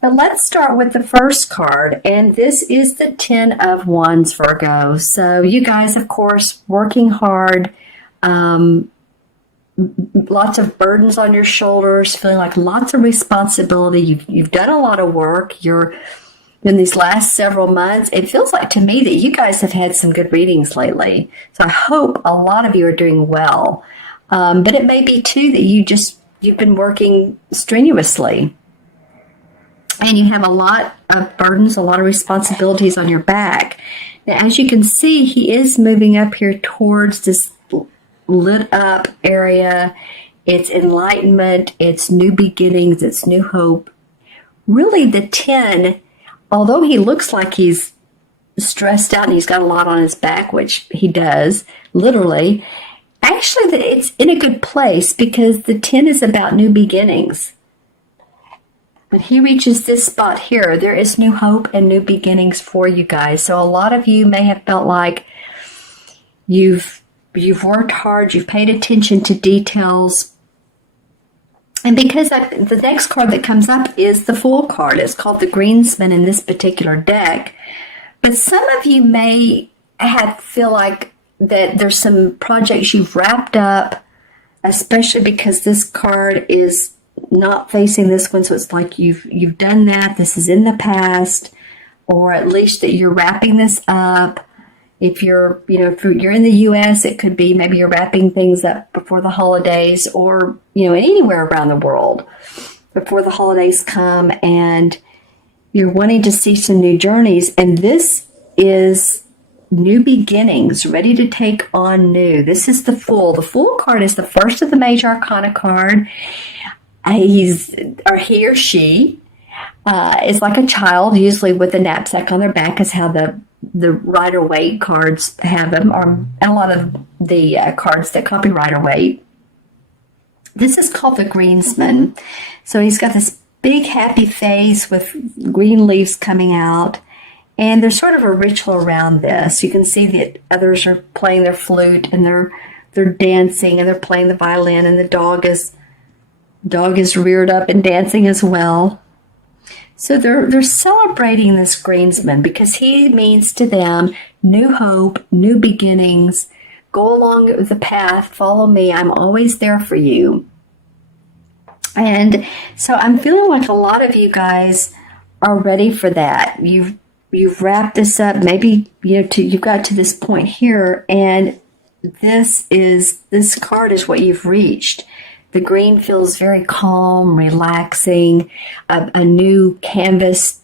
But let's start with the first card, and this is the Ten of Wands, Virgo. So you guys, of course, working hard, lots of burdens on your shoulders, feeling like lots of responsibility. You've done a lot of work. You're in these last several months. It feels like to me that you guys have had some good readings lately. So I hope a lot of you are doing well. But it may be too that you've been working strenuously. And you have a lot of burdens, a lot of responsibilities on your back. Now, as you can see, he is moving up here towards this lit up area. It's enlightenment, it's new beginnings, it's new hope. Really, the 10, although he looks like he's stressed out and he's got a lot on his back, which he does, literally, actually, it's in a good place because the 10 is about new beginnings. When he reaches this spot here, there is new hope and new beginnings for you guys. So a lot of you may have felt like you've worked hard, you've paid attention to details. And because the next card that comes up is the Fool card. It's called the Greensman in this particular deck. But some of you may feel like that there's some projects you've wrapped up, especially because this card is not facing this one, so it's like you've done that, this is in the past, or at least that you're wrapping this up. If you're in the US, it could be maybe you're wrapping things up before the holidays, or anywhere around the world before the holidays come, and you're wanting to see some new journeys. And this is new beginnings, ready to take on new. This is the Fool. The Fool card is the first of the major arcana card. He or she is like a child, usually with a knapsack on their back, is how the Rider-Waite cards have them, and a lot of the cards that copy Rider-Waite. This is called the Greensman. So he's got this big happy face with green leaves coming out, and there's sort of a ritual around this. You can see that others are playing their flute, and they're dancing, and they're playing the violin, and the dog is reared up and dancing as well. So they're celebrating this Greensman because he means to them new hope, new beginnings. Go along the path, follow me. I'm always there for you. And so I'm feeling like a lot of you guys are ready for that. You've wrapped this up. Maybe you've got to this point here, and this card is what you've reached. The green feels very calm, relaxing, a new canvas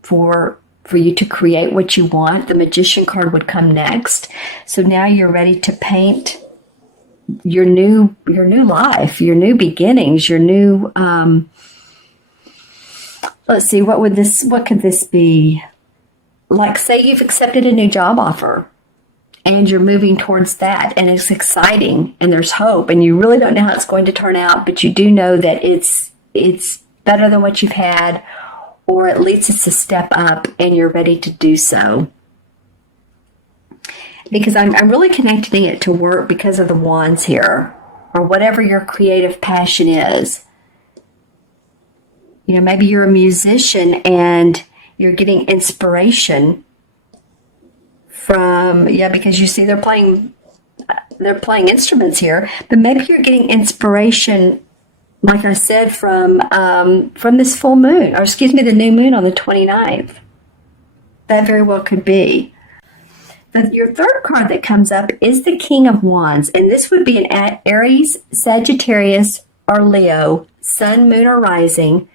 for you to create what you want. The Magician card would come next. So now you're ready to paint your new life, your new beginnings, your new let's see, what could this be? Like, say you've accepted a new job offer, and you're moving towards that, and it's exciting, and there's hope, and you really don't know how it's going to turn out, but you do know that it's better than what you've had, or at least it's a step up, and you're ready to do so. Because I'm really connecting it to work because of the wands here, or whatever your creative passion is. Maybe you're a musician, and you're getting inspiration from, because you see they're playing instruments here, but maybe you're getting inspiration, like I said, from this full moon, or the new moon on the 29th. That very well could be. But your third card that comes up is the King of Wands, and this would be an Aries, Sagittarius, or Leo, sun, moon, or rising.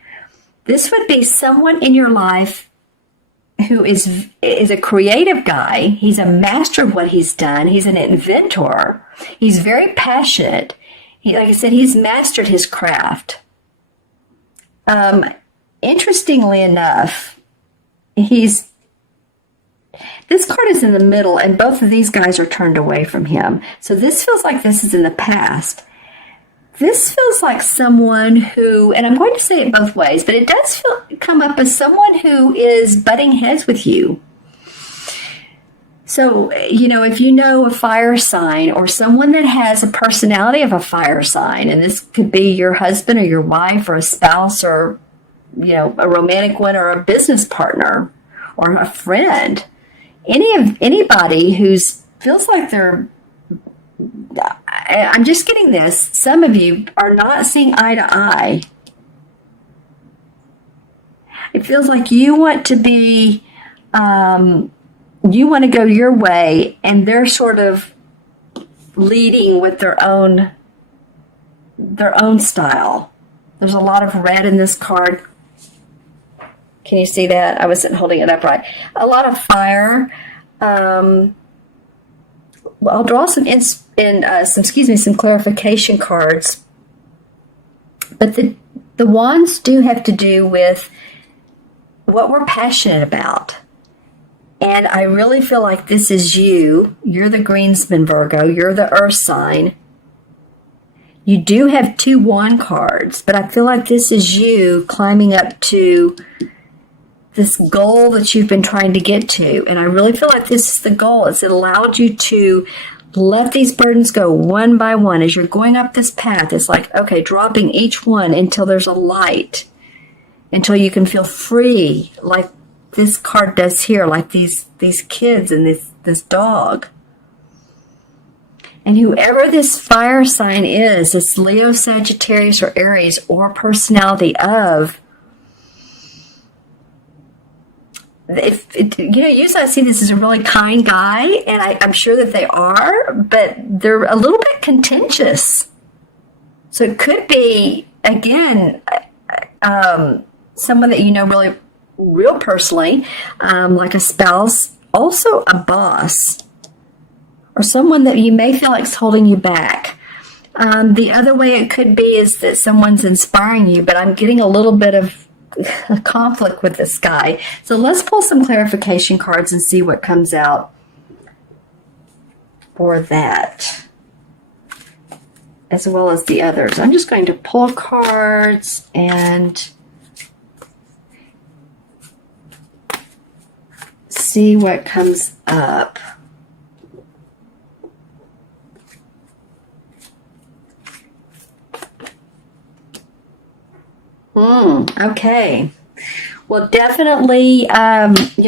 This would be someone in your life who is a creative guy. He's a master of what he's done. He's an inventor. He's very passionate. Like I said, he's mastered his craft. Interestingly enough, this card is in the middle, and both of these guys are turned away from him. So this feels like this is in the past. This feels like someone who, and I'm going to say it both ways, but it does come up as someone who is butting heads with you. So, if you know a fire sign, or someone that has a personality of a fire sign, and this could be your husband or your wife or a spouse or a romantic one or a business partner or a friend. Anybody who's feels like I'm just getting this. Some of you are not seeing eye to eye. It feels like you want to be, you want to go your way, and they're sort of leading with their own style. There's a lot of red in this card. Can you see that? I wasn't holding it up right. A lot of fire. I'll draw some clarification cards. But the wands do have to do with what we're passionate about. And I really feel like this is you. You're the greensman, Virgo. You're the earth sign. You do have 2 wand cards, but I feel like this is you climbing up to this goal that you've been trying to get to. And I really feel like this is the goal. It allowed you to let these burdens go one by one as you're going up this path. It's like, okay, dropping each one until there's a light, until you can feel free, like this card does here, like these kids and this dog. And whoever this fire sign is, this Leo, Sagittarius, or Aries, or personality of, usually I see this as a really kind guy, and I'm sure that they are, but they're a little bit contentious. So it could be, again, someone that you know really real personally, like a spouse, also a boss, or someone that you may feel like is holding you back. The other way it could be is that someone's inspiring you, but I'm getting a little bit of a conflict with this guy. So let's pull some clarification cards and see what comes out for that, as well as the others. I'm just going to pull cards and see what comes up. Okay. Well, definitely, I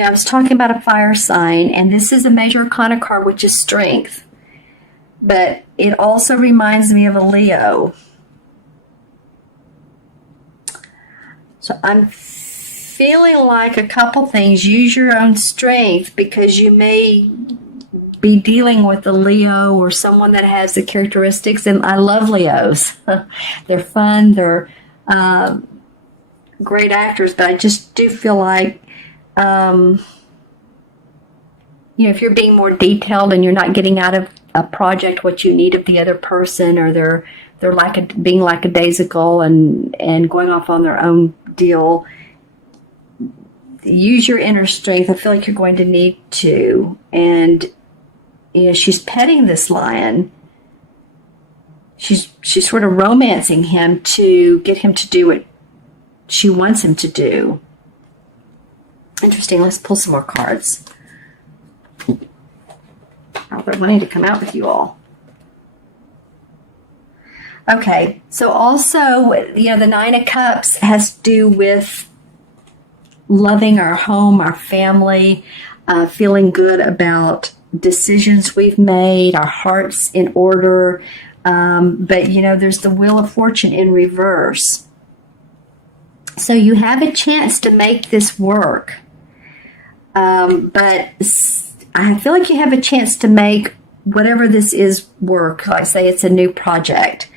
was talking about a fire sign, and this is a major arcana card, which is strength. But it also reminds me of a Leo. So I'm feeling like a couple things. Use your own strength, because you may be dealing with a Leo or someone that has the characteristics. And I love Leos. They're fun. They're great actors, but I just do feel like, if you're being more detailed and you're not getting out of a project what you need of the other person, or they're being lackadaisical and going off on their own deal, use your inner strength. I feel like you're going to need to. And she's petting this lion. She's sort of romancing him to get him to do what she wants him to do. Interesting. Let's pull some more cards. I've been wanting to come out with you all. Okay. So also, the 9 of Cups has to do with loving our home, our family, feeling good about decisions we've made, our hearts in order. But, there's the Wheel of Fortune in reverse. So you have a chance to make this work. But I feel like you have a chance to make whatever this is work. Like, say it's a new project.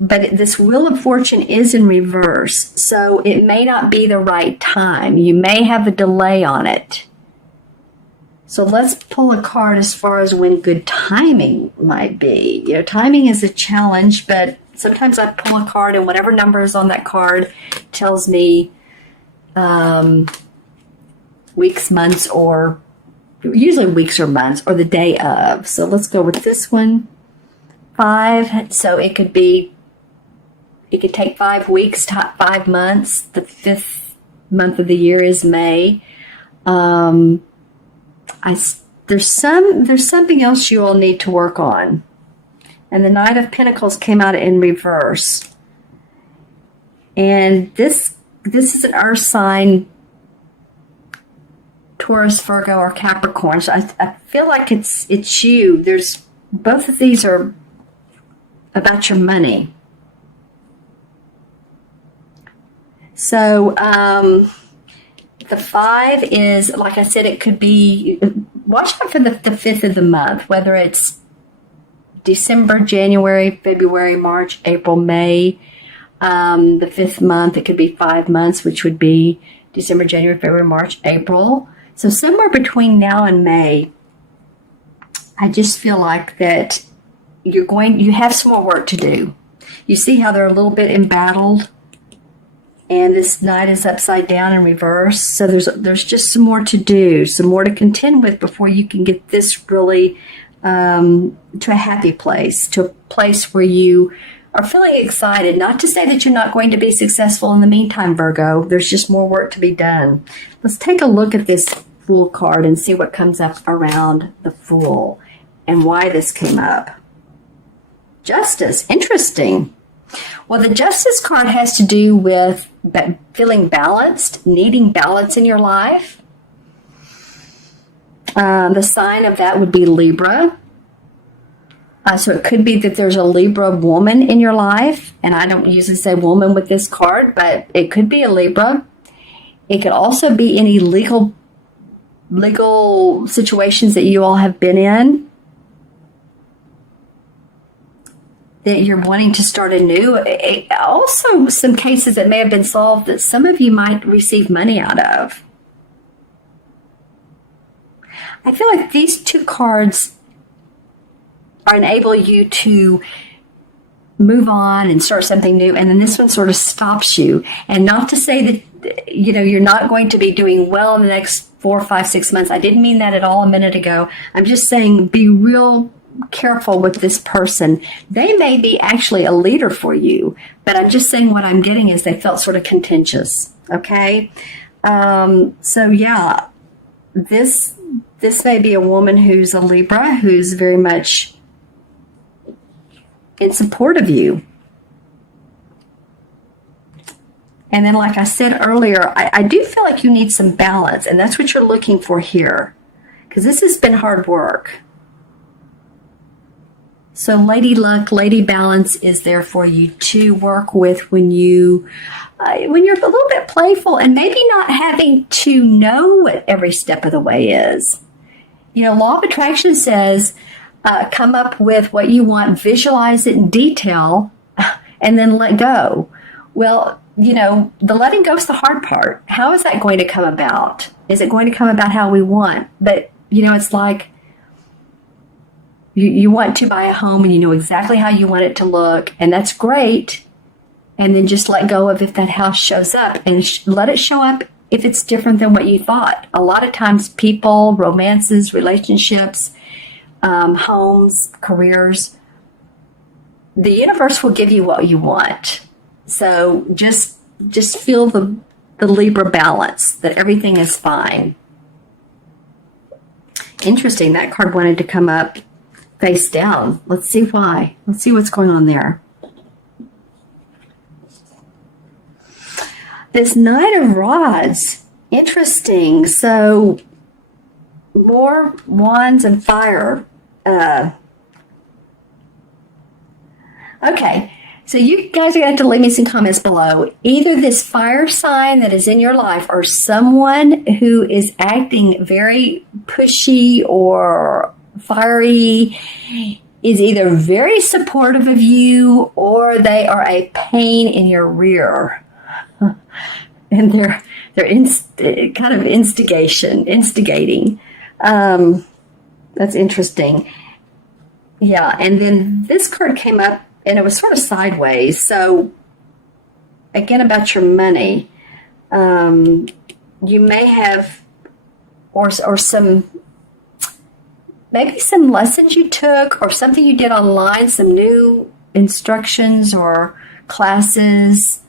But this Wheel of Fortune is in reverse. So it may not be the right time. You may have a delay on it. So let's pull a card as far as when good timing might be. Timing is a challenge, but sometimes I pull a card and whatever number is on that card tells me weeks, months, or usually weeks or months, or the day of. So let's go with this one. 5. So it could take 5 weeks, 5 months. The 5th month of the year is May. There's something else you all need to work on. And the Knight of Pentacles came out in reverse. And this is an earth sign, Taurus, Virgo, or Capricorn. So I feel like it's you. Both of these are about your money. So the 5 is, like I said, it could be, watch out for the 5th of the month, whether it's December, January, February, March, April, May. The 5th month, it could be 5 months, which would be December, January, February, March, April. So somewhere between now and May, I just feel like that you have some more work to do. You see how they're a little bit embattled, and this Knight is upside down in reverse. So there's just some more to do, some more to contend with before you can get this really to a happy place, to a place where you are feeling excited. Not to say that you're not going to be successful in the meantime, Virgo. There's just more work to be done. Let's take a look at this Fool card and see what comes up around the Fool and why this came up. Justice. Interesting. Well, the Justice card has to do with feeling balanced, needing balance in your life. The sign of that would be Libra. So it could be that there's a Libra woman in your life, and I don't usually say woman with this card, but it could be a Libra. It could also be any legal situations that you all have been in that you're wanting to start anew. Also, some cases that may have been solved that some of you might receive money out of. I feel like these two cards enable you to move on and start something new, and then this one sort of stops you. And not to say that you're not going to be doing well in the next 4, 5, 6 months. I didn't mean that at all a minute ago. I'm just saying be real careful with this person. They may be actually a leader for you, but I'm just saying what I'm getting is they felt sort of contentious. Okay, so yeah, this may be a woman who's a Libra, who's very much in support of you. And then, like I said earlier, I do feel like you need some balance, and that's what you're looking for here, because this has been hard work. So Lady Luck, Lady Balance is there for you to work with when you're a little bit playful and maybe not having to know what every step of the way is. Law of Attraction says, come up with what you want, visualize it in detail, and then let go. Well, the letting go is the hard part. How is that going to come about? Is it going to come about how we want? But, it's like you want to buy a home and you know exactly how you want it to look, and that's great. And then just let go of if that house shows up, and let it show up if it's different than what you thought. A lot of times people, romances, relationships, homes, careers, the universe will give you what you want. So just feel the Libra balance, that everything is fine. Interesting, that card wanted to come up face down. Let's see why. Let's see what's going on there. This Knight of Rods, interesting. So more wands and fire. Okay, so you guys are going to have to leave me some comments below. Either this fire sign that is in your life or someone who is acting very pushy or fiery is either very supportive of you or they are a pain in your rear. And they're kind of instigating. That's interesting. Yeah, and then this card came up and it was sort of sideways. So again, about your money, you may have, or some, maybe some lessons you took or something you did online, some new instructions or classes.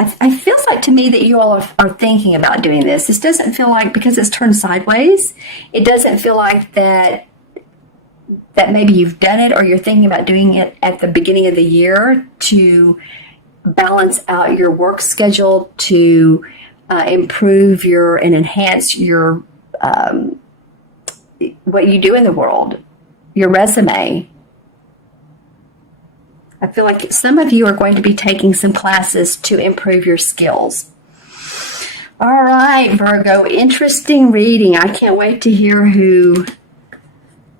It feels like to me that you all are thinking about doing this. This doesn't feel like, because it's turned sideways, it doesn't feel like that that maybe you've done it or you're thinking about doing it at the beginning of the year to balance out your work schedule, to improve and enhance your what you do in the world, your resume. I feel like some of you are going to be taking some classes to improve your skills. All right, Virgo, interesting reading. I can't wait to hear who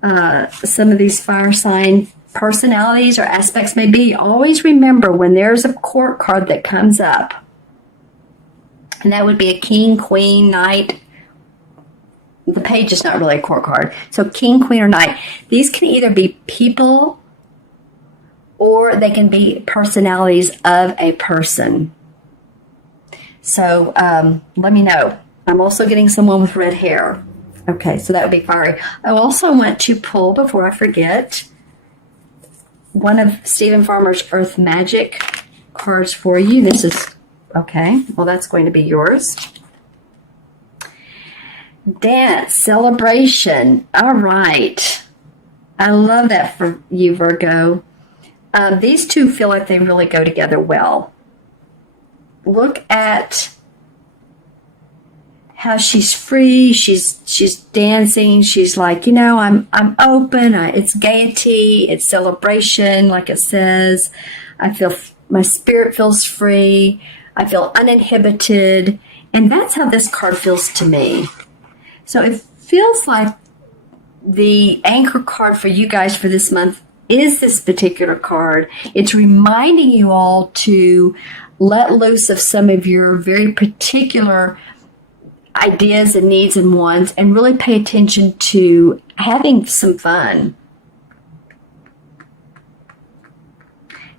some of these fire sign personalities or aspects may be. Always remember when there's a court card that comes up, and that would be a king, queen, knight. The page is not really a court card. So king, queen, or knight. These can either be people or they can be personalities of a person. So let me know. I'm also getting someone with red hair. Okay, so that would be fiery. I also want to pull, before I forget, one of Stephen Farmer's Earth Magic cards for you. This is, okay, well, that's going to be yours. Dance, celebration. All right. I love that for you, Virgo. These two feel like they really go together well. Look at how she's free. She's dancing. She's like, you know, I'm open. It's gaiety. It's celebration, like it says. I feel my spirit feels free. I feel uninhibited, and that's how this card feels to me. So it feels like the anchor card for you guys for this month is this particular card. It's reminding you all to let loose of some of your very particular ideas and needs and wants and really pay attention to having some fun.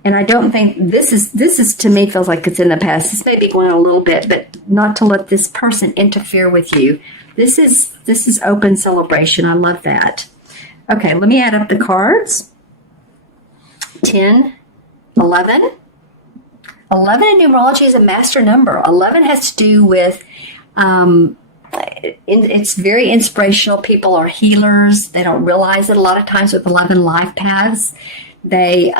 And I don't think this is to me feels like it's in the past. This may be going on a little bit, but not to let this person interfere with you. This is open celebration. I love that. Okay, let me add up the cards. 10, 11. 11 in numerology is a master number. 11 has to do with, it's very inspirational. People are healers. They don't realize it a lot of times with 11 life paths. They're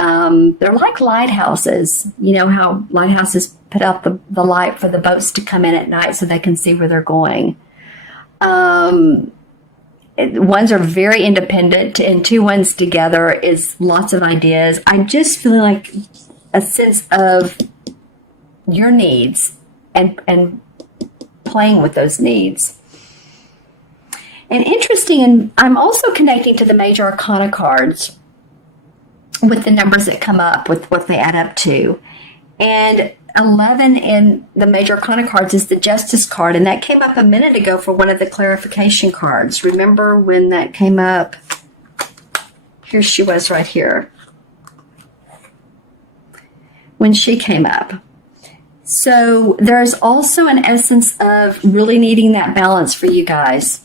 like lighthouses. You know how lighthouses put out the light for the boats to come in at night so they can see where they're going. Ones are very independent, and two ones together is lots of ideas. I just feel like a sense of your needs and playing with those needs. And interesting, and I'm also connecting to the major arcana cards with the numbers that come up, with what they add up to. And 11 in the major arcana cards is the Justice card, and that came up a minute ago for one of the clarification cards. Remember when that came up? Here she was right here. When she came up. So there's also an essence of really needing that balance for you guys.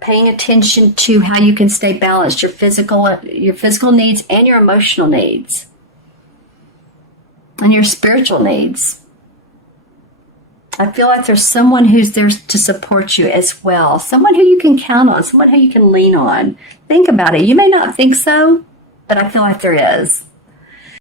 Paying attention to how you can stay balanced, your physical needs and your emotional needs. And your spiritual needs. I feel like there's someone who's there to support you as well. Someone who you can count on. Someone who you can lean on. Think about it. You may not think so, but I feel like there is.